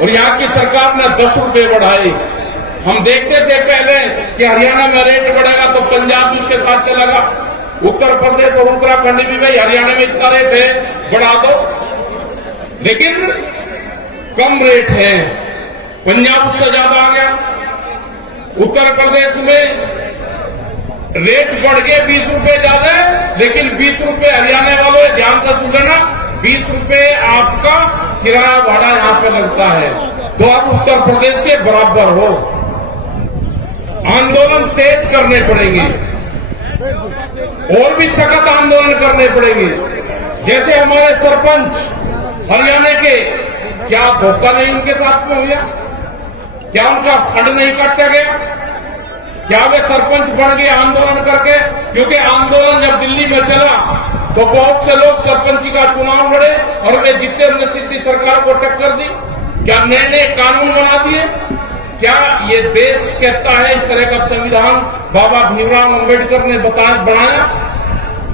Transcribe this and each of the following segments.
और यहाँ की सरकार ने 10 रुपए बढ़ाए। हम देखते थे पहले कि हरियाणा में रेट बढ़ेगा तो पंजाब भी उसके साथ चलेगा, उत्तर प्रदेश और उत्तराखंड भी, भाई हरियाणा में इतना रेट है बढ़ा दो, लेकिन कम रेट है। पंजाब उससे ज्यादा आ गया। उत्तर प्रदेश में रेट बढ़ गए 20 रुपए ज्यादा, लेकिन 20 रुपए हरियाणा वालों ध्यान से सुन लेना, 20 रुपए आपका किराया भाड़ा यहाँ पे लगता है, तो आप उत्तर प्रदेश के बराबर हो। आंदोलन तेज करने पड़ेंगे और भी सख्त आंदोलन करने पड़ेंगे। जैसे हमारे सरपंच हरियाणा के, क्या धोखा नहीं उनके साथ में हो गया? क्या उनका फंड नहीं काटा गया? क्या वे सरपंच बन गए आंदोलन करके? क्योंकि आंदोलन जब दिल्ली में चला तो बहुत से लोग सरपंची का चुनाव लड़े और वे जीते, उन्होंने सीधी सरकार को टक्कर दी। क्या नए नए कानून बना दिए? क्या ये देश कहता है, इस तरह का संविधान बाबा भीमराव अम्बेडकर ने बनाया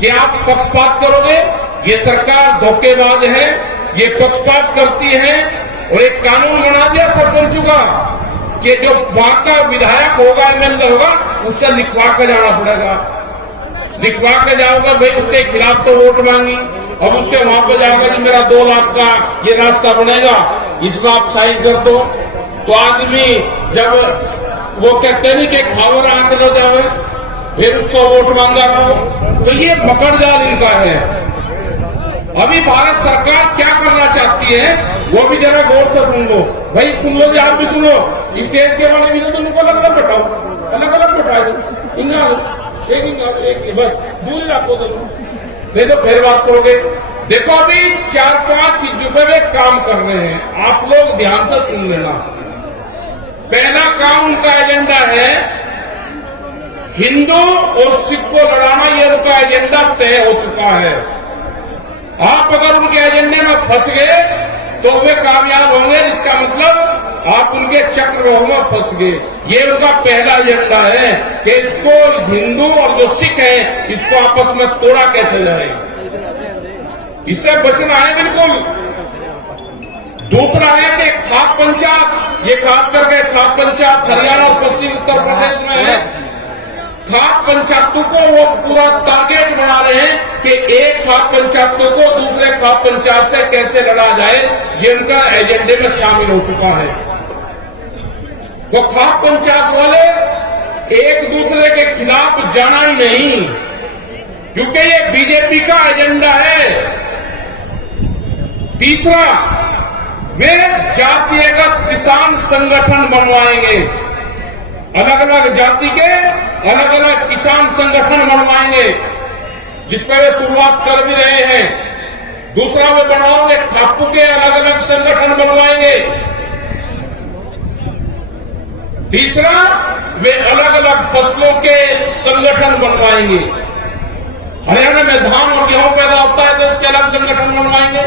कि आप पक्षपात करोगे? ये सरकार धोखेबाज है, ये पक्षपात करती है। और एक कानून बना दिया सरपंचों का कि जो वहां का विधायक होगा, एमएलए होगा, उससे लिखवा के जाना पड़ेगा। लिखवा के जाओगे भाई, उसके खिलाफ तो वोट मांगी, अब उसके वहां पर जाओगे जी मेरा 2 लाख का ये रास्ता बनेगा, इसमें आप साइन कर दो। तो आदमी जब वो कहते नहीं कि खावर आंख न जावे, फिर उसको वोट मांगा करो, तो ये मकड़जाल इनका है। अभी भारत सरकार क्या करना चाहती है वो भी जरा गौर से सुन लो भाई, सुन लो जी, आप भी सुनो। स्टेज के वाले भी तो उनको अलग अलग बैठाओ, अलग अलग बैठा दो, एक बस दूरी रखो, तो फिर बात करोगे। देखो अभी 4-5 चीजों पे वे काम कर रहे हैं, आप लोग ध्यान से सुन लेना। पहला काम उनका एजेंडा है हिंदू और सिख को लड़ाना, ये उनका एजेंडा तय हो चुका है। आप अगर उनके एजेंडे में फंस गए तो वे कामयाब होंगे, इसका मतलब आप उनके चक्रव्यूह में फंस गए। ये उनका पहला एजेंडा है कि इसको हिंदू और जो सिख है इसको आपस में तोड़ा कैसे जाए, इससे बचना है बिल्कुल। दूसरा है कि खाप पंचायत, ये खास करके खाप पंचायत हरियाणा और पश्चिम उत्तर प्रदेश में है। खाप पंचायतों को वो पूरा टारगेट बना रहे हैं कि एक खाप पंचायतों को दूसरे खाप पंचायत से कैसे लड़ा जाए, ये उनका एजेंडे में शामिल हो चुका है। वो खाप पंचायत वाले एक दूसरे के खिलाफ जाना ही नहीं, क्योंकि ये बीजेपी का एजेंडा है। तीसरा, वे जातिगत किसान संगठन बनवाएंगे, अलग अलग जाति के अलग अलग किसान संगठन बनवाएंगे, जिस पर वे शुरुआत कर भी रहे हैं। दूसरा, वे बनाओगे खापू के अलग अलग संगठन बनवाएंगे। तीसरा, वे अलग अलग फसलों के संगठन बनवाएंगे। हरियाणा में धान और गेहूं पैदा होता है तो इसके अलग संगठन बनवाएंगे।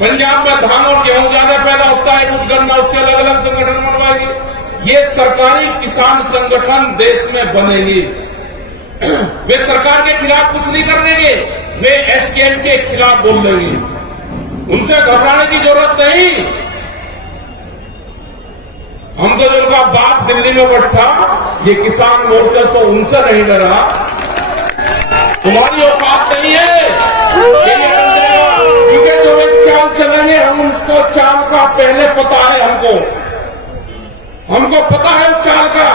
पंजाब में धान और गेहूं ज्यादा पैदा होता है, कुछ गन्ना, उसके अलग अलग संगठन बनवाएंगे। ये सरकारी किसान संगठन देश में बनेंगे। वे सरकार के खिलाफ कुछ नहीं करेंगे, वे एसकेएम के खिलाफ बोल लेंगे। उनसे घबराने की जरूरत नहीं। हम तो जिनका बाप दिल्ली में बैठा, ये किसान मोर्चा तो उनसे नहीं डरा। तुम्हारी औकात नहीं है, क्योंकि जो एक चाल चलेंगे हम उसको चाल का पहले पता है, हमको पता है उस चाल का,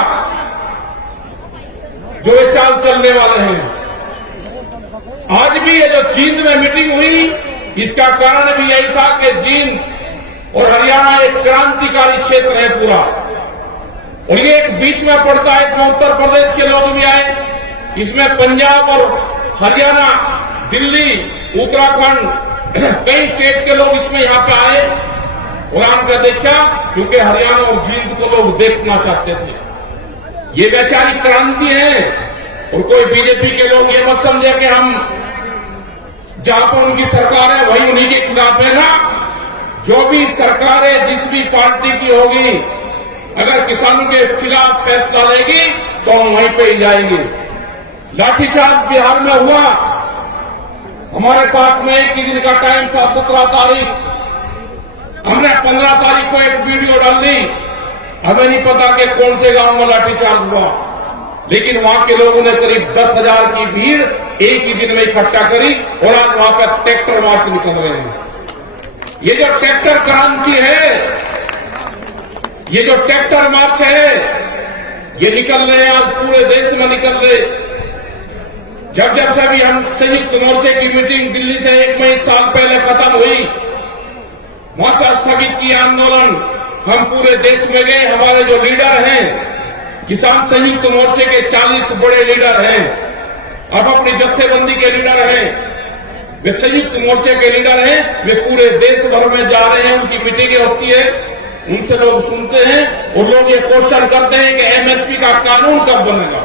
जो ये चाल चलने वाले हैं। आज भी ये जो जींद में मीटिंग हुई, इसका कारण भी यही था कि जींद और हरियाणा एक क्रांतिकारी क्षेत्र है पूरा, और ये एक बीच में पड़ता है। इसमें उत्तर प्रदेश के लोग भी आए, इसमें पंजाब और हरियाणा, दिल्ली, उत्तराखंड, कई स्टेट के लोग इसमें यहां पे आए और आकर देखा, क्योंकि हरियाणा और जींद को लोग देखना चाहते थे। ये वैचारिक क्रांति है, और कोई बीजेपी के लोग ये मत समझे कि हम जहां पर उनकी सरकार है वही उन्हीं के खिलाफ है ना। जो भी सरकार है जिस भी पार्टी की होगी, अगर किसानों के खिलाफ फैसला लेगी तो हम वहीं पे ही जाएंगे। लाठीचार्ज बिहार में हुआ, हमारे पास में एक ही दिन का टाइम था, 17 तारीख। हमने 15 तारीख को एक वीडियो डाल दी। हमें नहीं पता कि कौन से गांव में लाठीचार्ज हुआ, लेकिन वहां के लोगों ने करीब 10,000 की भीड़ एक ही दिन में इकट्ठा करी और आज वहां पर ट्रैक्टर मार्च निकल रहे हैं। ये जो ट्रैक्टर क्रांति है, ये जो ट्रैक्टर मार्च है, ये निकल रहे हैं आज पूरे देश में निकल रहे। जब से भी हम संयुक्त मोर्चे की मीटिंग दिल्ली से 1 साल पहले खत्म हुई, वहां से स्थगित किया आंदोलन, हम पूरे देश में गए। हमारे जो लीडर हैं, किसान संयुक्त मोर्चे के 40 बड़े लीडर हैं, अब अपनी जत्थेबंदी के लीडर हैं, वे संयुक्त मोर्चे के लीडर हैं, वे पूरे देश भर में जा रहे हैं। उनकी मीटिंगें होती है, उनसे लोग सुनते हैं और लोग ये क्वेश्चन करते हैं कि एमएसपी का कानून कब बनेगा।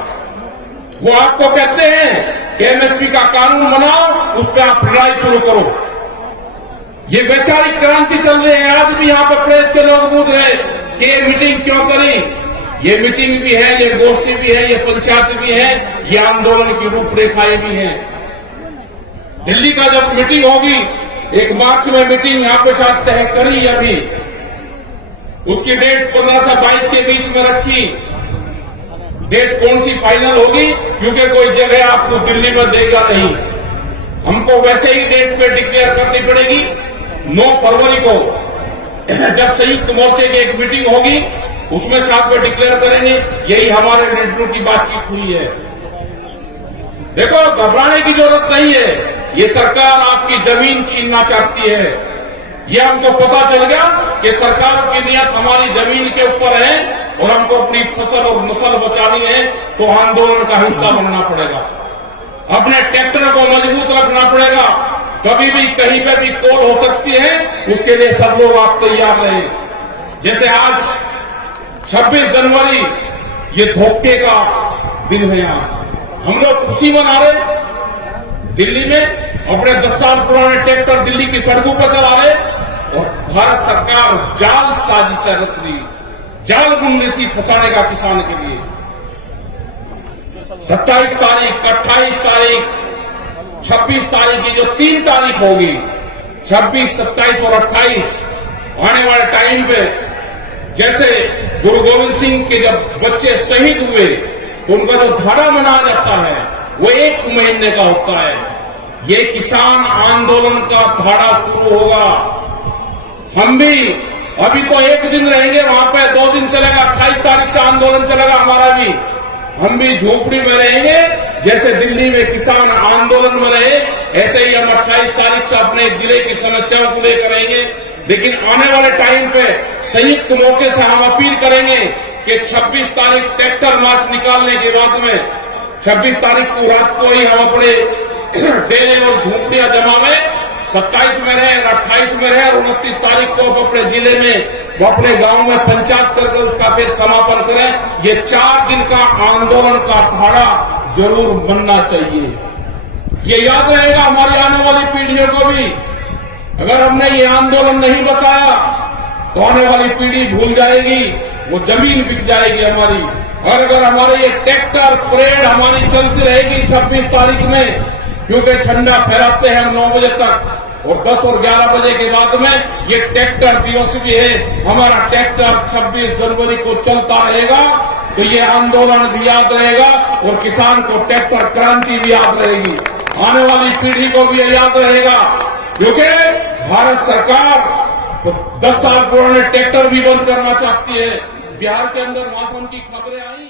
वो आपको कहते हैं कि एमएसपी का कानून बनाओ, उस पर आप लड़ाई शुरू करो। ये वैचारिक क्रांति चल रही है। आज भी यहाँ पर प्रेस के लोग पूछ रहे कि ये मीटिंग क्यों करी। ये मीटिंग भी है, ये गोष्ठी भी है, ये पंचायत भी है, ये आंदोलन की रूपरेखाएं भी हैं। दिल्ली का जब मीटिंग होगी, 1 मार्च में मीटिंग यहाँ पे शायद तय करी, अभी उसकी डेट 15 से 22 के बीच में रखी। डेट कौन सी फाइनल होगी, क्योंकि कोई जगह आपको दिल्ली में देगा नहीं, हमको वैसे ही डेट पे डिक्लेयर करनी पड़ेगी। 9 फरवरी को जब संयुक्त मोर्चे की एक मीटिंग होगी, उसमें साथ में डिक्लेयर करेंगे। यही हमारे लीडरों की बातचीत हुई है। देखो, घबराने की जरूरत नहीं है। ये सरकार आपकी जमीन छीनना चाहती है। ये हमको पता चल गया कि सरकारों की नियत हमारी जमीन के ऊपर है और हमको अपनी फसल और नस्ल बचानी है, तो आंदोलन का हिस्सा बनना पड़ेगा। अपने ट्रैक्टर को मजबूत रखना पड़ेगा। कभी भी कहीं पे भी कॉल हो सकती है, उसके लिए सब लोग आप तैयार रहे। जैसे आज 26 जनवरी, ये धोखे का दिन है। आज हम लोग खुशी मना रहे, दिल्ली में अपने 10 साल पुराने ट्रैक्टर दिल्ली की सड़कों पर चला रहे, और भारत सरकार जाल साजिशें रच रही, जाल बुन रही थी फंसाने का किसान के लिए। 27 तारीख, 28 तारीख, 26 तारीख की जो 3 तारीख होगी, 26, 27 और 28 आने वाले टाइम पे, जैसे गुरु गोविंद सिंह के जब बच्चे शहीद हुए तो उनका जो धारा मनाया जाता है वो 1 महीने का होता है। ये किसान आंदोलन का धारा शुरू होगा। हम भी अभी तो 1 दिन रहेंगे वहां पे, 2 दिन चलेगा, 28 तारीख से आंदोलन चलेगा हमारा भी। हम भी झोपड़ी में रहेंगे, जैसे दिल्ली में किसान आंदोलन में रहे, ऐसे ही हम 28 तारीख से अपने जिले की समस्याओं को लेकर रहेंगे। लेकिन आने वाले टाइम पे संयुक्त मोर्चे से हम अपील करेंगे कि 26 तारीख ट्रैक्टर मार्च निकालने के बाद में 26 तारीख को रात को ही हम अपने डेरे और झोपड़ियां जमावे, 27 में रहे, 28 में रहे और 29 तारीख को अपने जिले में, अपने गांव में पंचायत करके उसका फिर समापन करें। ये 4 दिन का आंदोलन का धारा जरूर बनना चाहिए। ये याद रहेगा हमारी आने वाली पीढ़ियों को भी। अगर हमने ये आंदोलन नहीं बताया तो आने वाली पीढ़ी भूल जाएगी, वो जमीन बिक जाएगी हमारी। और अगर हमारे ये ट्रैक्टर परेड हमारी चलती रहेगी 26 तारीख में, क्योंकि झंडा फहराते हैं हम 9 बजे तक, और 10 और 11 बजे के बाद में ये ट्रैक्टर दिवस भी है। हमारा ट्रैक्टर 26 जनवरी को चलता रहेगा, तो ये आंदोलन भी याद रहेगा और किसान को ट्रैक्टर क्रांति भी याद रहेगी। आने वाली पीढ़ी को भी याद रहेगा, क्योंकि भारत सरकार तो 10 साल पुराने ट्रैक्टर भी बंद करना चाहती है। बिहार के अंदर मौसम की खबरें आई।